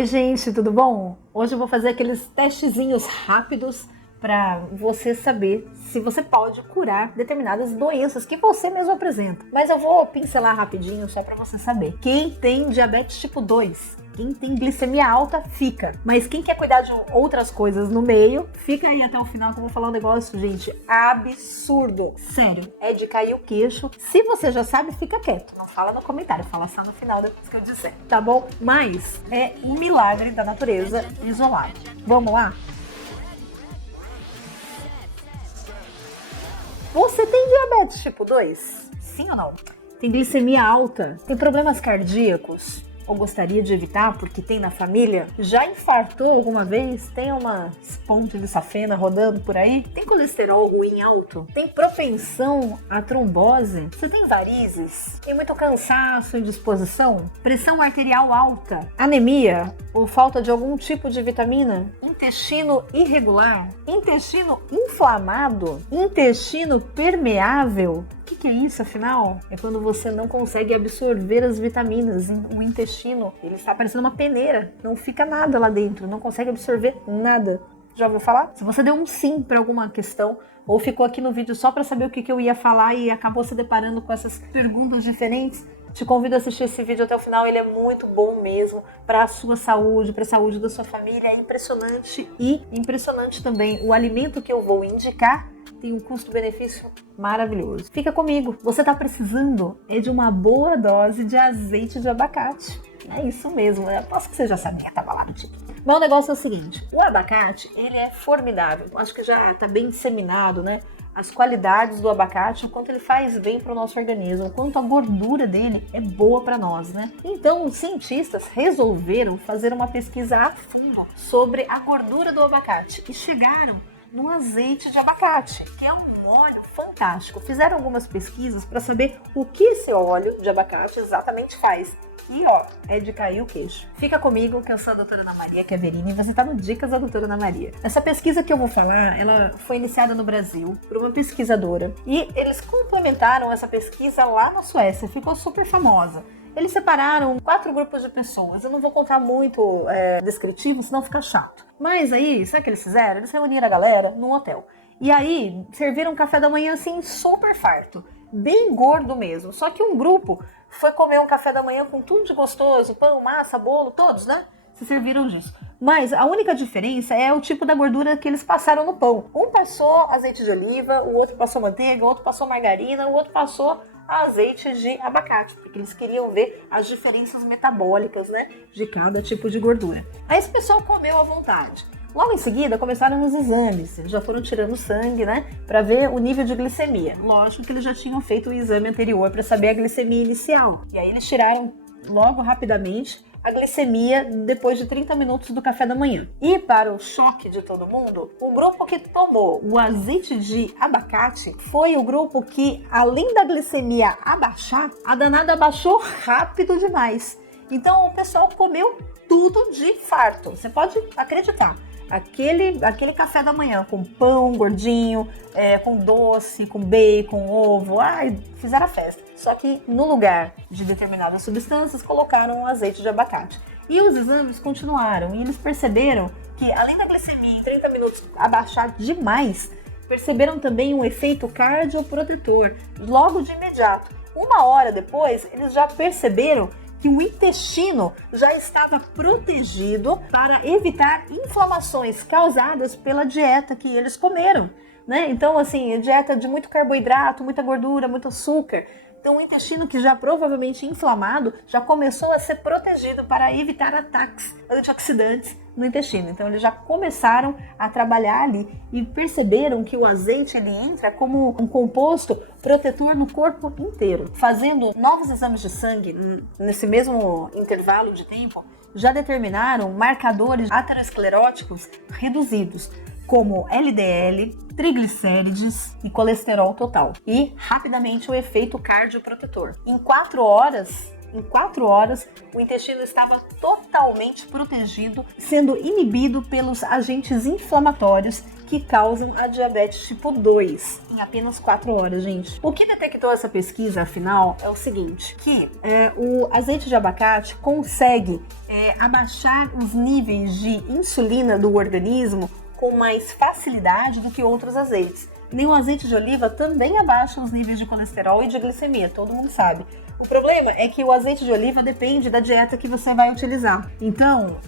Oi, gente, tudo bom? Hoje eu vou fazer aqueles testezinhos rápidos para você saber se você pode curar determinadas doenças que você mesmo apresenta. Mas eu vou pincelar rapidinho só para você saber. Quem tem diabetes tipo 2, quem tem glicemia alta, fica. Mas quem quer cuidar de outras coisas no meio, fica aí até o final que eu vou falar um negócio, gente, absurdo. Sério, é de cair o queixo. Se você já sabe, fica quieto. Não fala no comentário, fala só no final depois que eu disser, tá bom? Mas é um milagre da natureza isolado. Vamos lá? Você tem diabetes tipo 2? Sim ou não? Tem glicemia alta? Tem problemas cardíacos? Ou gostaria de evitar porque tem na família? Já infartou alguma vez? Tem uma ponte de safena rodando por aí? Tem colesterol ruim alto? Tem propensão à trombose? Você tem varizes? Tem muito cansaço e indisposição? Pressão arterial alta? Anemia? Ou falta de algum tipo de vitamina? Intestino irregular? Intestino inflamado? Intestino permeável? O que é isso, afinal? É quando você não consegue absorver as vitaminas. O intestino, ele está parecendo uma peneira. Não fica nada lá dentro, não consegue absorver nada. Já ouviu falar? Se você deu um sim para alguma questão, ou ficou aqui no vídeo só para saber o que eu ia falar e acabou se deparando com essas perguntas diferentes, te convido a assistir esse vídeo até o final. Ele é muito bom mesmo para a sua saúde, para a saúde da sua família. É impressionante e impressionante também o alimento que eu vou indicar tem um custo-benefício maravilhoso. Fica comigo. Você está precisando de uma boa dose de azeite de abacate. É isso mesmo. Eu aposto que você já sabia, estava lá no título. Mas o negócio é o seguinte, o abacate, ele é formidável. Acho que já está bem disseminado, né? As qualidades do abacate, o quanto ele faz bem para o nosso organismo, o quanto a gordura dele é boa para nós, né? Então, os cientistas resolveram fazer uma pesquisa a fundo sobre a gordura do abacate e chegaram no azeite de abacate, que é um óleo fantástico. Fizeram algumas pesquisas para saber o que esse óleo de abacate exatamente faz. E ó, é de cair o queixo. Fica comigo que eu sou a doutora Ana Maria Chiaverini e você está no Dicas da doutora Ana Maria. Essa pesquisa que eu vou falar, ela foi iniciada no Brasil por uma pesquisadora e eles complementaram essa pesquisa lá na Suécia, ficou super famosa. Eles separaram 4 grupos de pessoas. Eu não vou contar muito descritivo, senão fica chato. Mas aí, sabe o que eles fizeram? Eles reuniram a galera num hotel. E aí, serviram um café da manhã assim, super farto. Bem gordo mesmo. Só que um grupo foi comer um café da manhã com tudo de gostoso. Pão, massa, bolo, todos, né? Se serviram disso. Mas a única diferença é o tipo da gordura que eles passaram no pão. Um passou azeite de oliva, o outro passou manteiga, o outro passou margarina, o outro passou azeite de abacate, porque eles queriam ver as diferenças metabólicas, né, de cada tipo de gordura. Aí esse pessoal comeu à vontade. Logo em seguida começaram os exames, eles já foram tirando sangue, né, para ver o nível de glicemia. Lógico que eles já tinham feito o exame anterior para saber a glicemia inicial. E aí eles tiraram logo rapidamente a glicemia depois de 30 minutos do café da manhã. E para o choque de todo mundo, o grupo que tomou o azeite de abacate foi o grupo que, além da glicemia abaixar, a danada abaixou rápido demais. Então o pessoal comeu tudo de farto. Você pode acreditar. Aquele café da manhã com pão gordinho, com doce, com bacon, ovo, fizeram a festa. Só que no lugar de determinadas substâncias colocaram o azeite de abacate. E os exames continuaram e eles perceberam que além da glicemia em 30 minutos abaixar demais, perceberam também um efeito cardioprotetor logo de imediato. 1 hora depois, eles já perceberam que o intestino já estava protegido para evitar inflamações causadas pela dieta que eles comeram, né? Então, assim, dieta de muito carboidrato, muita gordura, muito açúcar. Então, o intestino que já provavelmente inflamado já começou a ser protegido para evitar ataques antioxidantes no intestino. Então, eles já começaram a trabalhar ali e perceberam que o azeite ele entra como um composto protetor no corpo inteiro. Fazendo novos exames de sangue nesse mesmo intervalo de tempo, já determinaram marcadores ateroscleróticos reduzidos, como LDL, triglicérides e colesterol total. E, rapidamente, o efeito cardioprotetor. Em 4 horas, o intestino estava totalmente protegido, sendo inibido pelos agentes inflamatórios que causam a diabetes tipo 2 em apenas 4 horas, gente. O que detectou essa pesquisa, afinal, é o seguinte, que o azeite de abacate consegue abaixar os níveis de insulina do organismo com mais facilidade do que outros azeites. Nem o azeite de oliva também abaixa os níveis de colesterol e de glicemia, todo mundo sabe. O problema é que o azeite de oliva depende da dieta que você vai utilizar. Então,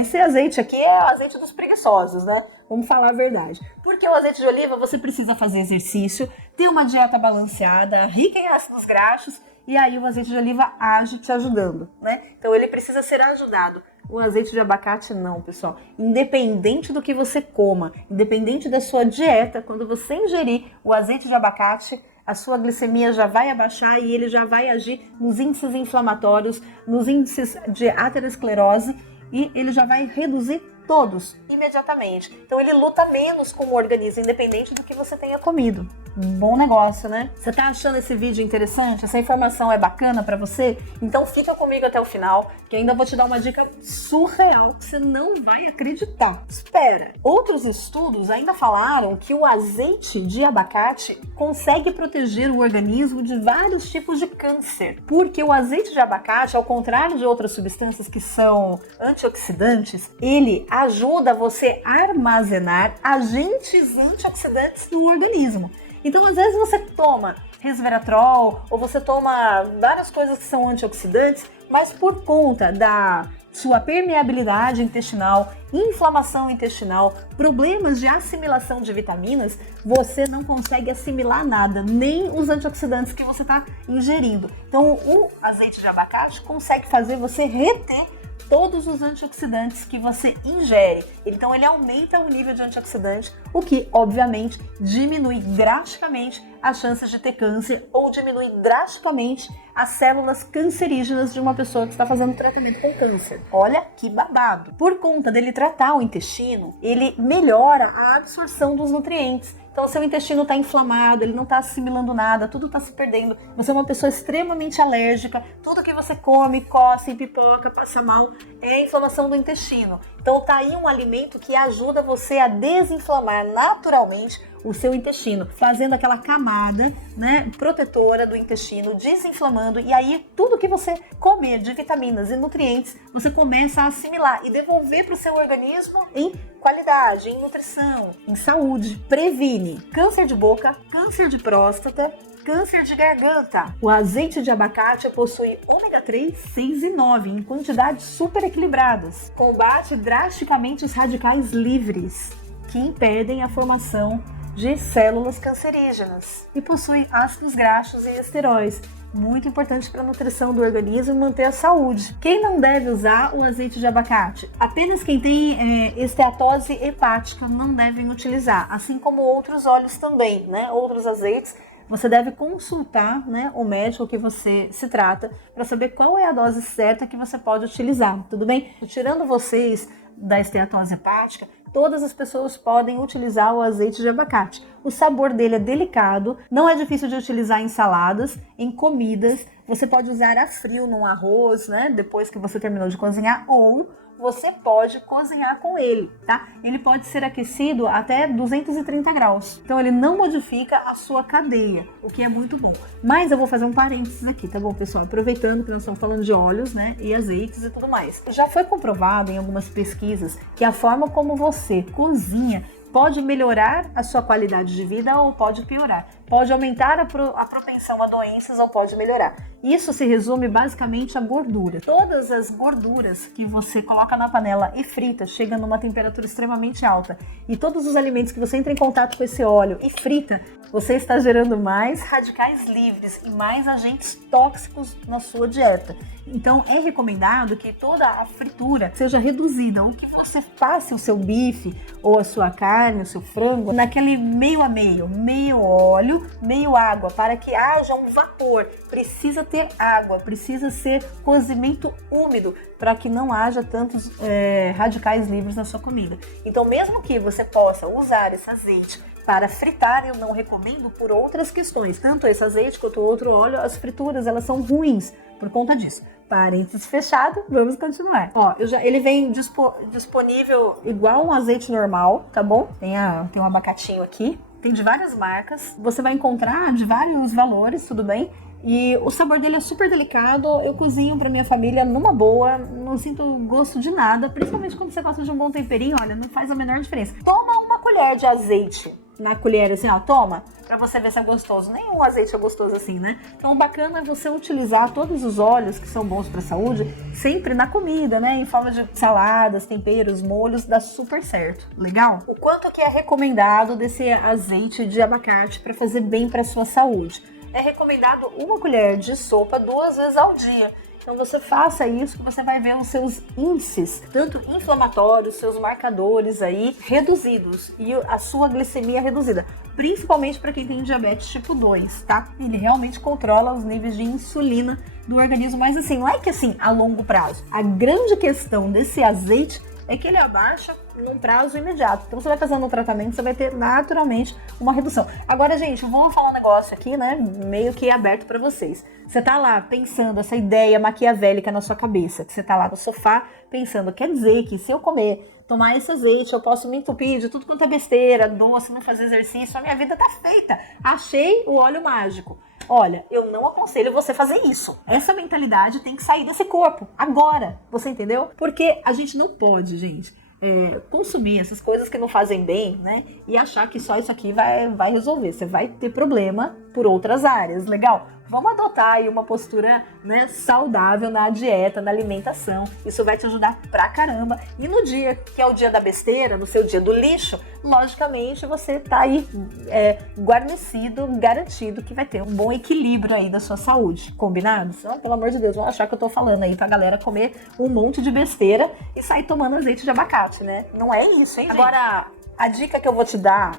esse azeite aqui é o azeite dos preguiçosos, né? Vamos falar a verdade. Porque o azeite de oliva você precisa fazer exercício, ter uma dieta balanceada, rica em ácidos graxos, e aí o azeite de oliva age te ajudando, né? Então ele precisa ser ajudado. O azeite de abacate não, pessoal. Independente do que você coma, independente da sua dieta, quando você ingerir o azeite de abacate, a sua glicemia já vai abaixar e ele já vai agir nos índices inflamatórios, nos índices de aterosclerose e ele já vai reduzir todos imediatamente. Então ele luta menos com o organismo, independente do que você tenha comido. Um bom negócio, né? Você tá achando esse vídeo interessante? Essa informação é bacana pra você? Então fica comigo até o final, que eu ainda vou te dar uma dica surreal que você não vai acreditar. Espera! Outros estudos ainda falaram que o azeite de abacate consegue proteger o organismo de vários tipos de câncer. Porque o azeite de abacate, ao contrário de outras substâncias que são antioxidantes, ele ajuda você a armazenar agentes antioxidantes no organismo. Então, às vezes você toma resveratrol ou você toma várias coisas que são antioxidantes, mas por conta da sua permeabilidade intestinal, inflamação intestinal, problemas de assimilação de vitaminas, você não consegue assimilar nada, nem os antioxidantes que você está ingerindo. Então, o azeite de abacate consegue fazer você reter todos os antioxidantes que você ingere. Então ele aumenta o nível de antioxidante, o que obviamente diminui drasticamente as chances de ter câncer ou diminui drasticamente as células cancerígenas de uma pessoa que está fazendo tratamento com câncer. Olha que babado! Por conta dele tratar o intestino, ele melhora a absorção dos nutrientes. Então, seu intestino está inflamado, ele não está assimilando nada, tudo está se perdendo. Você é uma pessoa extremamente alérgica, tudo que você come, coce, pipoca, passa mal, é inflamação do intestino. Então, tá aí um alimento que ajuda você a desinflamar naturalmente o seu intestino, fazendo aquela camada, né, protetora do intestino, desinflamando, e aí tudo que você comer de vitaminas e nutrientes, você começa a assimilar e devolver para o seu organismo em qualidade, em nutrição, em saúde. Previne câncer de boca, câncer de próstata, câncer de garganta. O azeite de abacate possui ômega 3, 6 e 9 em quantidades super equilibradas. Combate drasticamente os radicais livres, que impedem a formação de células cancerígenas. E possui ácidos graxos e esteróis, muito importante para a nutrição do organismo e manter a saúde. Quem não deve usar o azeite de abacate? Apenas quem tem esteatose hepática não devem utilizar, assim como outros óleos também, né? Outros azeites. Você deve consultar, né, o médico que você se trata para saber qual é a dose certa que você pode utilizar, tudo bem? Tirando vocês da esteatose hepática, todas as pessoas podem utilizar o azeite de abacate. O sabor dele é delicado, não é difícil de utilizar em saladas, em comidas. Você pode usar a frio num arroz, né, depois que você terminou de cozinhar, ou você pode cozinhar com ele, tá? Ele pode ser aquecido até 230 graus. Então ele não modifica a sua cadeia, o que é muito bom. Mas eu vou fazer um parênteses aqui, tá bom, pessoal? Aproveitando que nós estamos falando de óleos, né, e azeites e tudo mais. Já foi comprovado em algumas pesquisas que a forma como você cozinha pode melhorar a sua qualidade de vida ou pode piorar. Pode aumentar a propensão a doenças ou pode melhorar. Isso se resume basicamente a gordura. Todas as gorduras que você coloca na panela e frita chegam numa temperatura extremamente alta. E todos os alimentos que você entra em contato com esse óleo e frita, você está gerando mais radicais livres e mais agentes tóxicos na sua dieta. Então é recomendado que toda a fritura seja reduzida, ou que você passe o seu bife ou a sua carne, o seu frango, naquele meio a meio, meio óleo, meio água, para que haja um vapor. Precisa ter água, precisa ser cozimento úmido, para que não haja tantos radicais livres na sua comida. Então mesmo que você possa usar esse azeite para fritar, eu não recomendo por outras questões. Tanto esse azeite quanto outro óleo, as frituras elas são ruins por conta disso. Parênteses fechado, vamos continuar. Ó, ele vem disponível igual um azeite normal, tá bom? Tem um abacatinho aqui, tem de várias marcas. Você vai encontrar de vários valores, tudo bem? E o sabor dele é super delicado. Eu cozinho pra minha família numa boa, não sinto gosto de nada, principalmente quando você gosta de um bom temperinho, olha, não faz a menor diferença. Toma uma colher de azeite na colher, assim, ó, toma, pra você ver se é gostoso. Nenhum azeite é gostoso assim, né? Então, o bacana é você utilizar todos os óleos que são bons pra saúde, sempre na comida, né? Em forma de saladas, temperos, molhos, dá super certo. Legal? O quanto que é recomendado desse azeite de abacate pra fazer bem pra sua saúde? É recomendado uma colher de sopa 2 vezes ao dia. Então você faça isso que você vai ver os seus índices, tanto inflamatórios, seus marcadores aí reduzidos e a sua glicemia reduzida. Principalmente para quem tem diabetes tipo 2, tá? Ele realmente controla os níveis de insulina do organismo, mas assim, não é que assim, a longo prazo. A grande questão desse azeite é que ele abaixa num prazo imediato. Então você vai fazendo o tratamento, você vai ter naturalmente uma redução. Agora, gente, vamos falar um negócio aqui, né, meio que aberto pra vocês. Você tá lá pensando essa ideia maquiavélica na sua cabeça, que você tá lá no sofá pensando, quer dizer que se eu tomar esse azeite, eu posso me entupir de tudo quanto é besteira, doce, não fazer exercício, a minha vida tá feita. Achei o óleo mágico. Olha, eu não aconselho você fazer isso. Essa mentalidade tem que sair desse corpo, agora. Você entendeu? Porque a gente não pode, gente, consumir essas coisas que não fazem bem, né? E achar que só isso aqui vai resolver. Você vai ter problema por outras áreas, legal? Vamos adotar aí uma postura, né, saudável na dieta, na alimentação. Isso vai te ajudar pra caramba. E no dia que é o dia da besteira, no seu dia do lixo, logicamente você tá aí guarnecido, garantido que vai ter um bom equilíbrio aí da sua saúde. Combinado? Então, pelo amor de Deus, vão achar que eu tô falando aí pra galera comer um monte de besteira e sair tomando azeite de abacate, né? Não é isso, hein, gente? Agora, a dica que eu vou te dar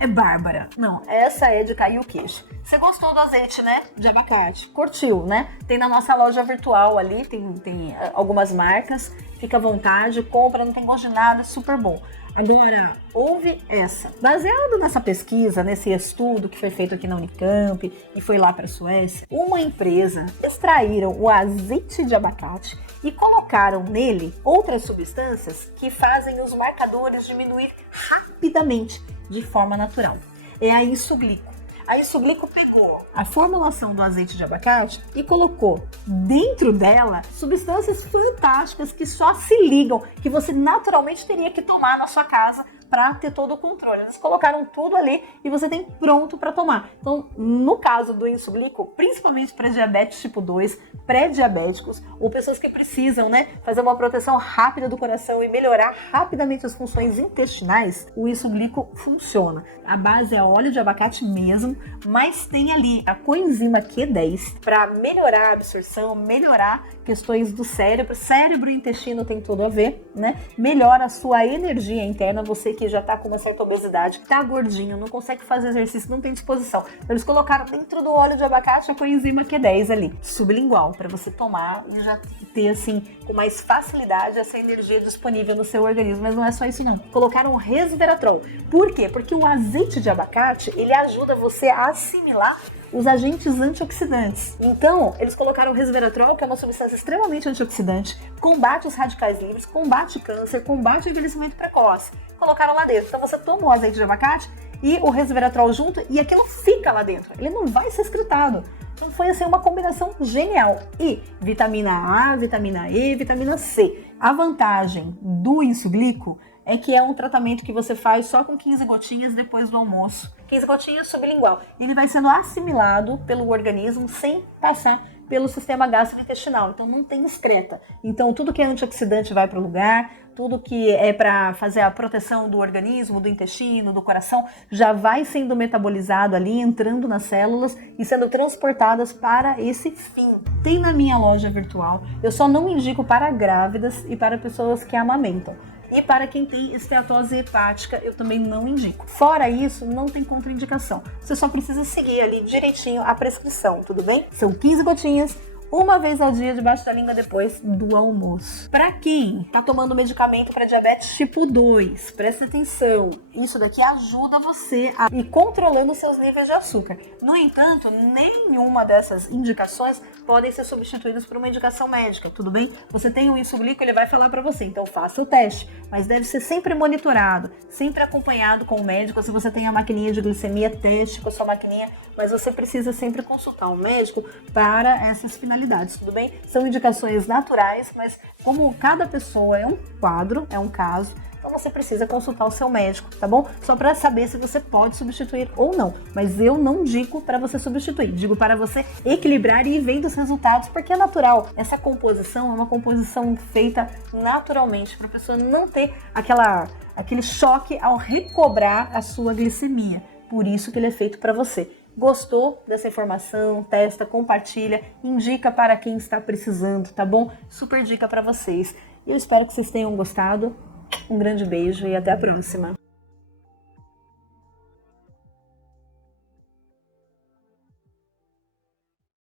é bárbara. Não, essa é de cair o queixo. Você gostou do azeite, né? De abacate. Curtiu, né? Tem na nossa loja virtual ali, tem algumas marcas. Fica à vontade, compra, não tem gosto de nada, é super bom. Agora, ouve essa. Baseado nessa pesquisa, nesse estudo que foi feito aqui na Unicamp e foi lá para a Suécia, uma empresa extraíram o azeite de abacate e colocaram nele outras substâncias que fazem os marcadores diminuir rapidamente, de forma natural. É a Isoglico. A Isoglico pegou a formulação do azeite de abacate e colocou dentro dela substâncias fantásticas que só se ligam, que você naturalmente teria que tomar na sua casa para ter todo o controle. Eles colocaram tudo ali e você tem pronto para tomar. Então, no caso do Insuglico, principalmente para diabetes tipo 2, pré-diabéticos ou pessoas que precisam, né, fazer uma proteção rápida do coração e melhorar rapidamente as funções intestinais, o Insuglico funciona. A base é óleo de abacate mesmo, mas tem ali a coenzima Q10 para melhorar a absorção, melhorar questões do cérebro. Cérebro e intestino tem tudo a ver, né? Melhora a sua energia interna, você que já tá com uma certa obesidade, que tá gordinho, não consegue fazer exercício, não tem disposição. Eles colocaram dentro do óleo de abacate a coenzima Q10 ali, sublingual, para você tomar e já ter, assim, com mais facilidade essa energia disponível no seu organismo. Mas não é só isso não. Colocaram o resveratrol. Por quê? Porque o azeite de abacate, ele ajuda você a assimilar os agentes antioxidantes. Então, eles colocaram o resveratrol, que é uma substância extremamente antioxidante, combate os radicais livres, combate câncer, combate o envelhecimento precoce. Colocaram lá dentro. Então, você toma o azeite de abacate e o resveratrol junto e aquilo fica lá dentro. Ele não vai ser excretado. Então, foi assim uma combinação genial. E vitamina A, vitamina E, vitamina C. A vantagem do Insuglico é que é um tratamento que você faz só com 15 gotinhas depois do almoço. 15 gotinhas sublingual. Ele vai sendo assimilado pelo organismo sem passar pelo sistema gastrointestinal. Então não tem excreta. Então tudo que é antioxidante vai para o lugar, tudo que é para fazer a proteção do organismo, do intestino, do coração, já vai sendo metabolizado ali, entrando nas células e sendo transportadas para esse fim. Tem na minha loja virtual. Eu só não indico para grávidas e para pessoas que amamentam. E para quem tem esteatose hepática, eu também não indico. Fora isso, não tem contraindicação. Você só precisa seguir ali direitinho a prescrição, tudo bem? São 15 gotinhas, uma vez ao dia debaixo da língua depois do almoço. Para quem tá tomando medicamento para diabetes tipo 2, presta atenção, isso daqui ajuda você a ir controlando os seus níveis de açúcar. No entanto, nenhuma dessas indicações podem ser substituídas por uma indicação médica, tudo bem? Você tem um insuglico, ele vai falar para você, então faça o teste, mas deve ser sempre monitorado, sempre acompanhado com o médico. Se você tem a maquininha de glicemia, teste com a sua maquininha, mas você precisa sempre consultar um médico para essas finalidades, tudo bem? São indicações naturais, mas como cada pessoa é um quadro, é um caso, então você precisa consultar o seu médico, tá bom? Só para saber se você pode substituir ou não. Mas eu não digo para você substituir, digo para você equilibrar e ir vendo os resultados, porque é natural. Essa composição é uma composição feita naturalmente, para a pessoa não ter aquele choque ao recobrar a sua glicemia. Por isso que ele é feito para você. Gostou dessa informação? Testa, compartilha, indica para quem está precisando, tá bom? Super dica para vocês. Eu espero que vocês tenham gostado. Um grande beijo e até a próxima.